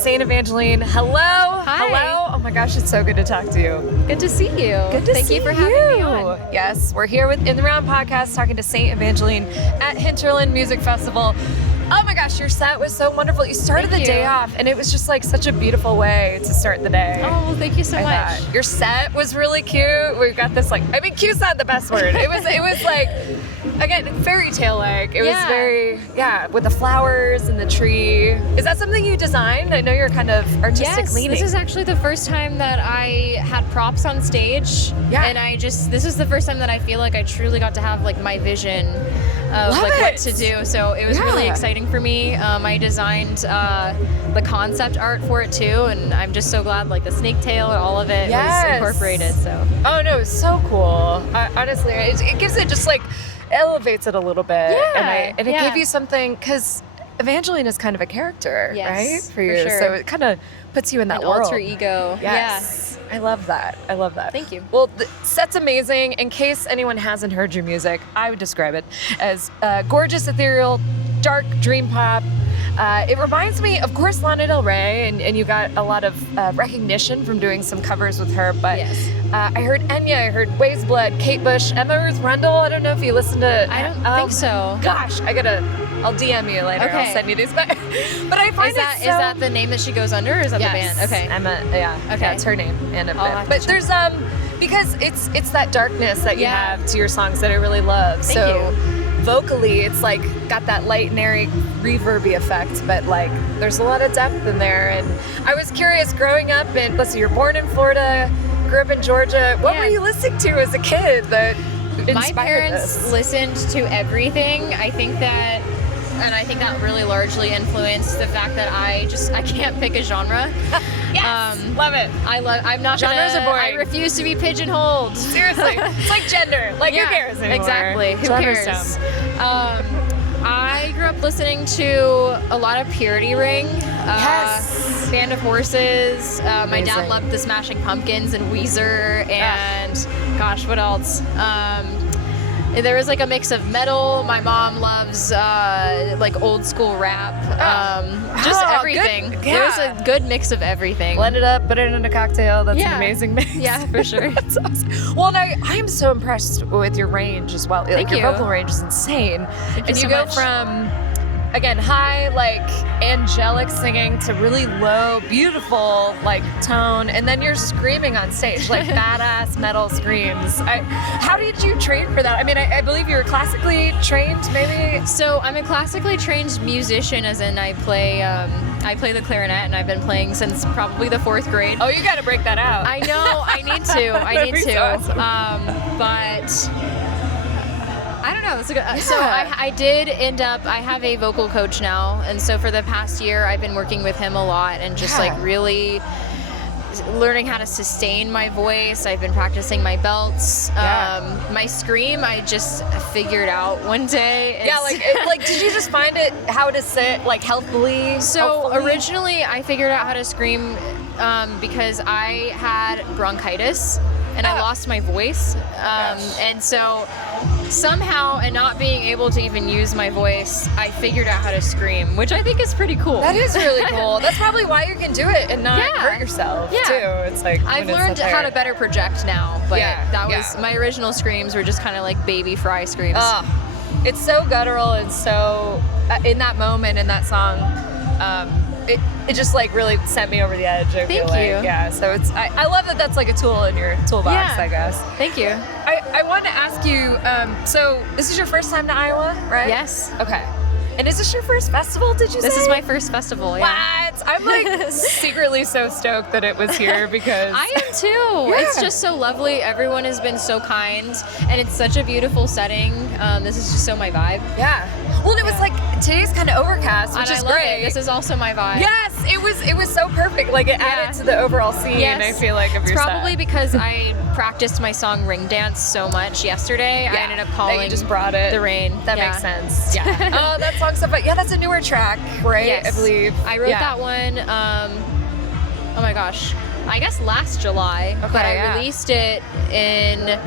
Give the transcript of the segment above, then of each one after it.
Saint Avangeline. Hello. Hi. Hello. Oh my gosh, it's so good to talk to you. Good to see you. Good to Thank see you for having me on. Yes, we're here with In the Round podcast talking to Saint Avangeline at Hinterland Music Festival. Oh my gosh, your set was so wonderful. You started the day off, and it was just like such a beautiful way to start the day. Oh, well, thank you so much. Your set was really cute. We've got this cute's not the best word. It was like, again, fairy tale like. It was very, with the flowers and the tree. Is that something you designed? I know you're kind of artistic leaning. This is actually the first time that I had props on stage. Yeah. And this is the first time that I feel like I truly got to have like my vision of what to do. So it was really exciting for me. I designed the concept art for it too, and I'm just so glad like the snake tail and all of it was incorporated. So. Oh no, it's so cool. Honestly, it gives it just like elevates it a little bit. Yeah. And it gave you something, because Evangeline is kind of a character, right? For you. Sure. So it kind of puts you in that An world. alter ego. Yes. I love that. Thank you. Well, the set's amazing. In case anyone hasn't heard your music, I would describe it as gorgeous, ethereal, dark dream pop. It reminds me, of course, Lana Del Rey, and you got a lot of recognition from doing some covers with her, but I heard Enya, I heard Waze Blood, Kate Bush, Emma Ruth Rundle. I don't know if you listened to... I don't think so. Gosh, I'll DM you later. Okay. I'll send you these. But I find is that the name that she goes under, or is that the band? Okay. Emma, okay. Yeah, it's her name. And but there's because it's that darkness that you have to your songs that I really love. Thank you. Vocally, it's like got that light and airy reverby effect, but like there's a lot of depth in there. And I was curious, growing up in, you're born in Florida, grew up in Georgia. What were you listening to as a kid that inspired My parents this? listened to everything. I think that really largely influenced the fact that I can't pick a genre. Love it. I'm not Genres are boring. I refuse to be pigeonholed. Seriously, it's like gender. Like who cares anymore? Exactly. Who Genres cares? I grew up listening to a lot of Purity Ring, Band of Horses. My dad loved the Smashing Pumpkins and Weezer, and gosh, what else? There was like a mix of metal. My mom loves like old school rap. Just everything. There was a good mix of everything. Blend it up, put it in a cocktail. That's an amazing mix. Yeah, for sure. That's awesome. Well, no, I am so impressed with your range as well. Thank you. Your vocal range is insane. Thank and you you so go much. from, again, high, like, angelic singing to really low, beautiful, like, tone. And then you're screaming on stage, like, badass metal screams. How did you train for that? I mean, I believe you were classically trained, maybe? So I'm a classically trained musician, as in I play the clarinet, and I've been playing since probably the 4th grade. Oh, you got to break that out. I know. I need to. Awesome. But I don't know. That's a good, So I did end up. I have a vocal coach now, and so for the past year, I've been working with him a lot and just like really learning how to sustain my voice. I've been practicing my belts. My scream, I just figured out one day. Did you just find it how to sit like healthily? So originally, I figured out how to scream because I had bronchitis and I lost my voice, and so somehow, and not being able to even use my voice, I figured out how to scream, which I think is pretty cool. That is really cool. That's probably why you can do it and not hurt yourself, too. It's like I've learned how to better project now, but that was my original screams were just kind of like baby fry screams. It's so guttural and so in that moment in that song. It just like really sent me over the edge. I feel like. Yeah, so it's I love that that's like a tool in your toolbox, I guess. Thank you. I wanted to ask you, so this is your first time to Iowa, right? Yes. Okay. And is this your first festival, did you say? This is my first festival, What? I'm like secretly so stoked that it was here because... I am too. Yeah. It's just so lovely. Everyone has been so kind and it's such a beautiful setting. This is just so my vibe. Yeah. Well, it was like, today's kind of overcast, which is great. This is also my vibe. Yes, it was so perfect. Like it added to the overall scene, I feel like, of your set. It's probably because I practiced my song Ring Dance so much yesterday. I ended up calling that you just brought it. The Rain. That makes sense. Yeah. Oh, that song's so fun. Yeah, that's a newer track, right? Yes. I believe. I wrote that one, oh my gosh, I guess last July. Okay, but I released it in,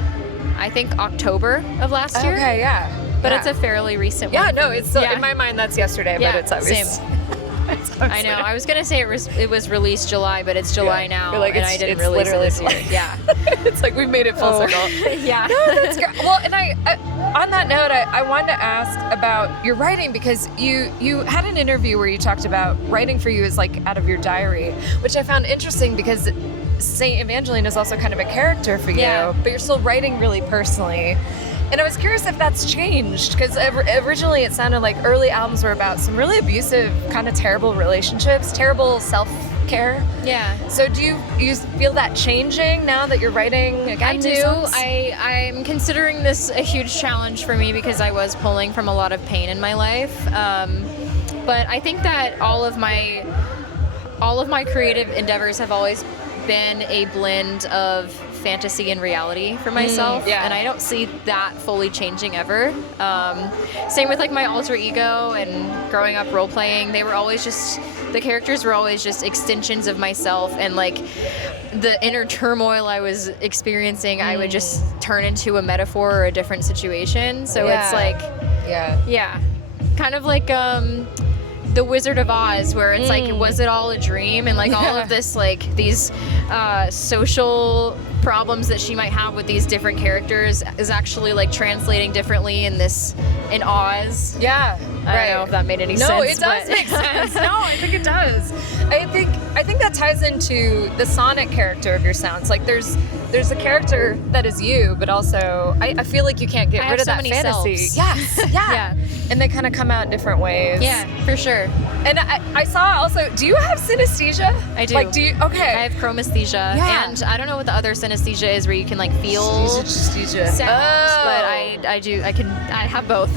I think, October of last year. Okay, yeah. But it's a fairly recent one. Yeah, no, it's still, in my mind, that's yesterday, but it's obvious. Same. I know. I was gonna say it was released July, but it's July now, You're like, and I didn't release it this year. Yeah. It's like we made it full circle. Yeah. No, that's great. Well, and I on that note, I wanted to ask about your writing, because you had an interview where you talked about writing for you is like out of your diary, which I found interesting because Saint Avangeline is also kind of a character for you, but you're still writing really personally. And I was curious if that's changed, because originally it sounded like early albums were about some really abusive, kind of terrible relationships, terrible self-care. Yeah. So do you feel that changing now that you're writing again? I do. I'm considering this a huge challenge for me because I was pulling from a lot of pain in my life. But I think that all of my creative endeavors have always been a blend of fantasy and reality for myself, and I don't see that fully changing ever. Same with like my alter ego and growing up role playing. They were always just, the characters were always just extensions of myself, and like the inner turmoil I was experiencing, I would just turn into a metaphor or a different situation. So it's like, kind of like the Wizard of Oz, where it's like, was it all a dream? And like all of this, like these social problems that she might have with these different characters is actually like translating differently in Oz. Yeah. I don't know if that made any sense. No, it does make sense. No, I think it does. I think that ties into the sonic character of your sounds. Like there's a character that is you, but also I feel like you can't get rid of that fantasy. Selves. Yes. Yeah. And they kind of come out in different ways. Yeah, for sure. And I saw also, do you have synesthesia? I do. Like, do you? Okay. I have chromesthesia. Yeah. And I don't know what the other synesthesia is, where you can like feel synesthesia. Sounds, but I have both.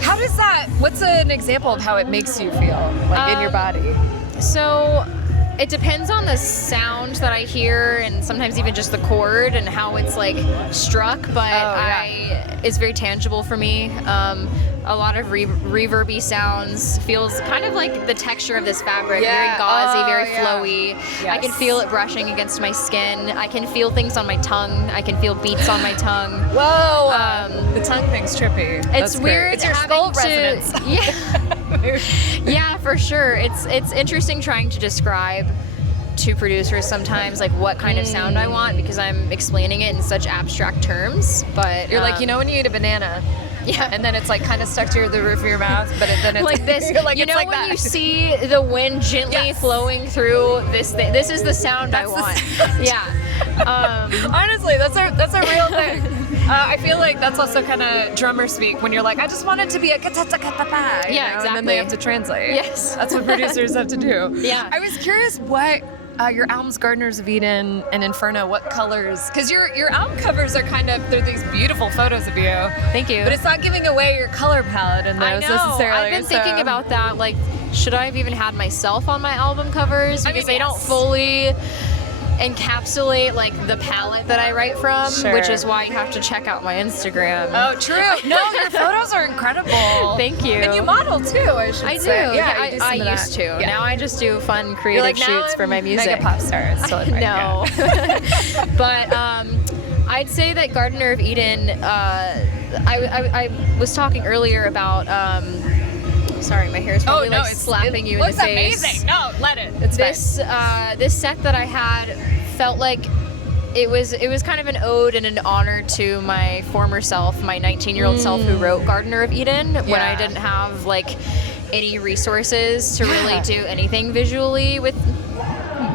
How does that, what's an example of how it makes you feel, like in your body? So it depends on the sound that I hear, and sometimes even just the chord and how it's like struck, but it's very tangible for me. A lot of reverby sounds feels kind of like the texture of this fabric, very gauzy, very flowy. Yes. I can feel it brushing against my skin. I can feel things on my tongue. I can feel beats on my tongue. Whoa! The tongue thing's trippy. It's weird. It's your skull resonance. Yeah, for sure. It's interesting trying to describe to producers sometimes like what kind of sound I want, because I'm explaining it in such abstract terms. But you're like, when you eat a banana. Yeah. And then it's like kind of stuck to the roof of your mouth, but then it's like this. like, you know, like when that. you see the wind gently flowing through this thing, this is the sound I want. Honestly, that's a real thing. I feel like that's also kind of drummer speak, when you're like, I just want it to be a ka-ta-ta-ka-ta-pa, exactly. And then they have to translate. Yes. That's what producers have to do. Yeah. I was curious what your albums, Gardeners of Eden and Inferno, what colors? Because your album covers are they're these beautiful photos of you. Thank you. But it's not giving away your color palette in those necessarily. I've been thinking about that. Like, should I have even had myself on my album covers? Because they don't fully encapsulate like the palette that I write from, which is why you have to check out my Instagram. Oh, true. No, your photos are incredible. Thank you. And you model too, I should say. I do. Yeah, I used to. Yeah. Now I just do fun creative shoots for my music. Mega pop star. It's totally fine. No. But I'd say that Gardener of Eden, I was talking earlier about sorry, my hair is probably slapping you in the face. It looks amazing. No, let it. It's fine. This set that I had felt like it was kind of an ode and an honor to my former self, my 19-year-old self who wrote Gardener of Eden when I didn't have like any resources to really do anything visually with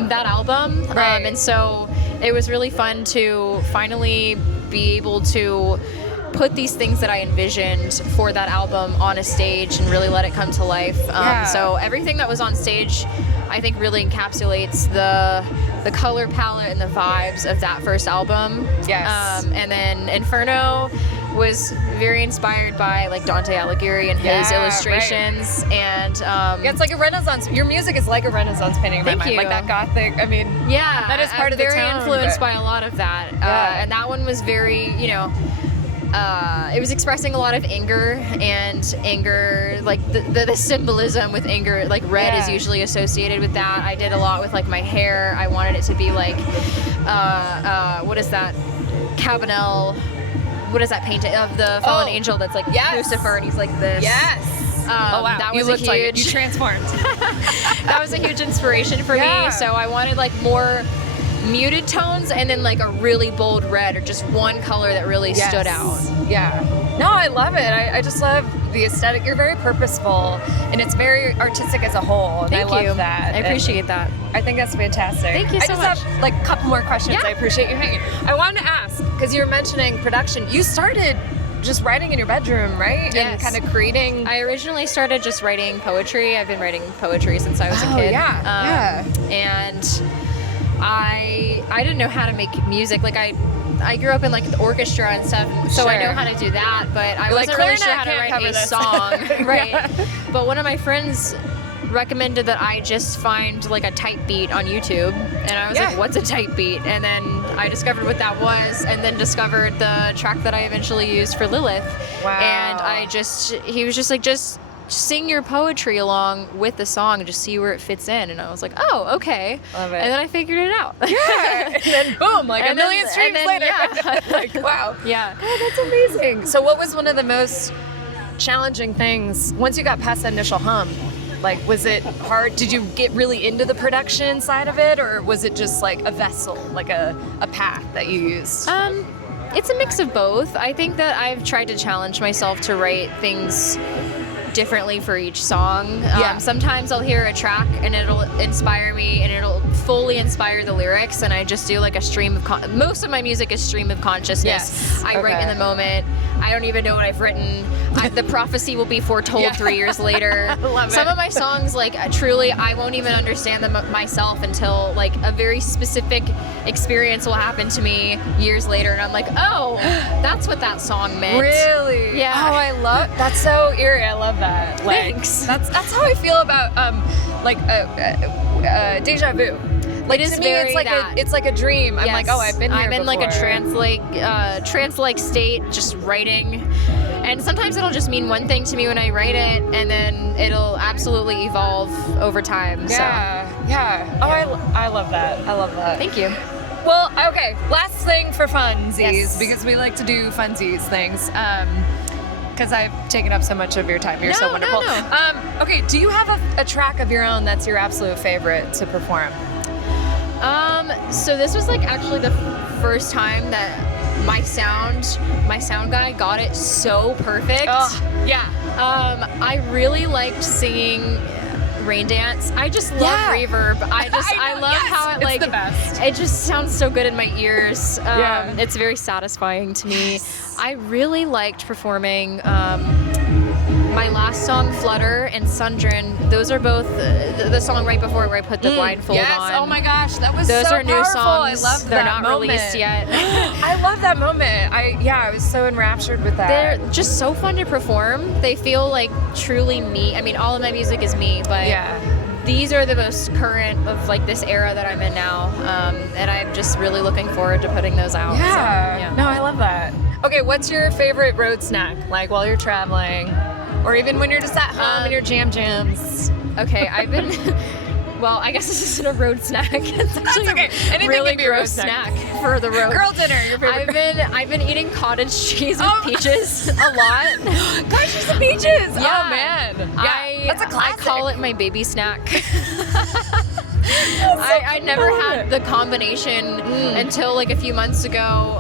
that album. Right. And so it was really fun to finally be able to put these things that I envisioned for that album on a stage and really let it come to life. So everything that was on stage, I think, really encapsulates the color palette and the vibes of that first album. Yes. And then Inferno was very inspired by like Dante Alighieri and his illustrations. Right. And it's like a Renaissance. Your music is like a Renaissance painting in my mind. Like that Gothic. I mean, that is part of the tone. Very influenced by a lot of that. And that one was very, it was expressing a lot of anger, like the symbolism with anger, like red is usually associated with that. I did a lot with like my hair. I wanted it to be like, what is that? Cabanel. What is that painting of the fallen angel that's like Lucifer, and he's like this? Yes. Oh wow, that you was looked like it. You huge. transformed. That was a huge inspiration for me. So I wanted like more muted tones and then like a really bold red or just one color that really stood out. Yeah. No, I love it. I just love the aesthetic. You're very purposeful and it's very artistic as a whole. And Thank I you. love that. I appreciate that. I think that's fantastic. Thank you so much. I just have like a couple more questions. Yeah. I appreciate you hanging. I wanted to ask, because you were mentioning production, you started just writing in your bedroom, right? Yes. And kind of creating. I originally started just writing poetry. I've been writing poetry since I was a kid. Yeah. And I didn't know how to make music. Like I grew up in like the orchestra and stuff, so I know how to do that, but I wasn't really sure how to write a song. Right. But one of my friends recommended that I just find like a type beat on YouTube, and I was like, what's a type beat? And then I discovered what that was, and then discovered the track that I eventually used for Lilith. Wow. And he was just like, just sing your poetry along with the song and just see where it fits in. And I was like, oh, okay. Love it. And then I figured it out. Yeah. And then boom, like a million streams later. Yeah. Like, wow. Yeah. Oh, that's amazing. So what was one of the most challenging things once you got past that initial hum? Like, was it hard? Did you get really into the production side of it, or was it just like a vessel, like a path that you used? It's a mix of both. I think that I've tried to challenge myself to write things differently for each song. Sometimes I'll hear a track and it'll inspire me and it'll fully inspire the lyrics, and I just do like a stream of most of my music is stream of consciousness. Yes. I write in the moment. I don't even know what I've written. The prophecy will be foretold 3 years later. Love Some it. of my songs, like truly, I won't even understand them myself until like a very specific experience will happen to me years later, and I'm like, oh, that's what that song meant. Really? Yeah. Oh, I love that's so eerie. I love that. Like, Thanks. That's how I feel about deja vu. Like, It is to me, very it's like that. it's like a dream. I'm Yes. like, oh, I've been here I'm in like a before. trance-like state, just writing. And sometimes it'll just mean one thing to me when I write it, and then it'll absolutely evolve over time. Yeah. Oh, I love that. I love that. Thank you. Well, okay. Last thing for funsies, Yes. because we like to do funsies things. Because I've taken up so much of your time. You're so wonderful. No. Okay, do you have a track of your own that's your absolute favorite to perform? So this was like actually the first time that my sound guy got it so perfect. Oh, yeah. I really liked singing Rain Dance. I just love reverb. I love how it like it's the best. it just sounds so good in my ears. It's very satisfying to me. Yes. I really liked performing my last song, Flutter and Sundrin. Those are both the song right before where I put the blindfold on. Yes. Oh my gosh, that was Those so are new powerful. songs. I love They're that not moment. released yet. I love that moment. I was so enraptured with that. They're just so fun to perform. They feel like truly me. I mean, all of my music is me, but these are the most current of like this era that I'm in now, and I'm just really looking forward to putting those out. Yeah. So, No, I love that. Okay, what's your favorite road snack? Like while you're traveling, or even when you're just at home in your jams? Okay, I've been. Well, I guess this isn't a road snack. It's actually That's okay. a Anything really can be a road gross snack. snack for the road. Girl dinner, your favorite. I've been eating cottage cheese with peaches a lot. Gosh, she's the peaches. Yeah. Oh man. Yeah, that's a I classic. call it my baby snack. I never had the combination until like a few months ago.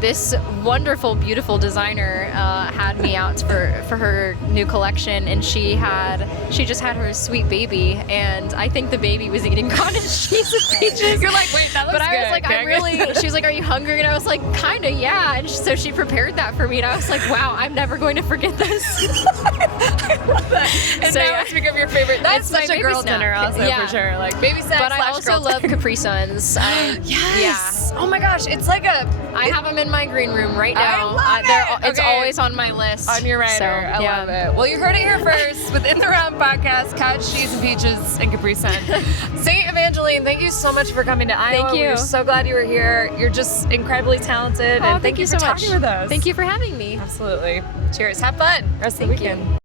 This wonderful, beautiful designer had me out for her new collection, and she just had her sweet baby, and I think the baby was eating cottage cheese with peaches. You're like, wait, that looks But I good. was like, she was like, are you hungry? And I was like, kinda, yeah. And so she prepared that for me, and I was like, wow, I'm never going to forget this. I love that. And So, now it's become your favorite. That's It's my such a baby girl snack. dinner, also Yeah. for sure. Like baby snack. But I also love Capri Suns. Yes. Oh my gosh, it's like I have them in my green room right I now. love it. It's always on my list. on your rider. So, I yeah. love it. Well, you heard it here first with In the Round podcast, cottage cheese and peaches and Capri Sun. Saint Avangeline, thank you so much for coming to Iowa. Thank you. We're so glad you were here. You're just incredibly talented, Oh, and thank you so for much. talking with us. Thank you for having me. Absolutely. Cheers. Have fun. Rest of the Thank you. weekend.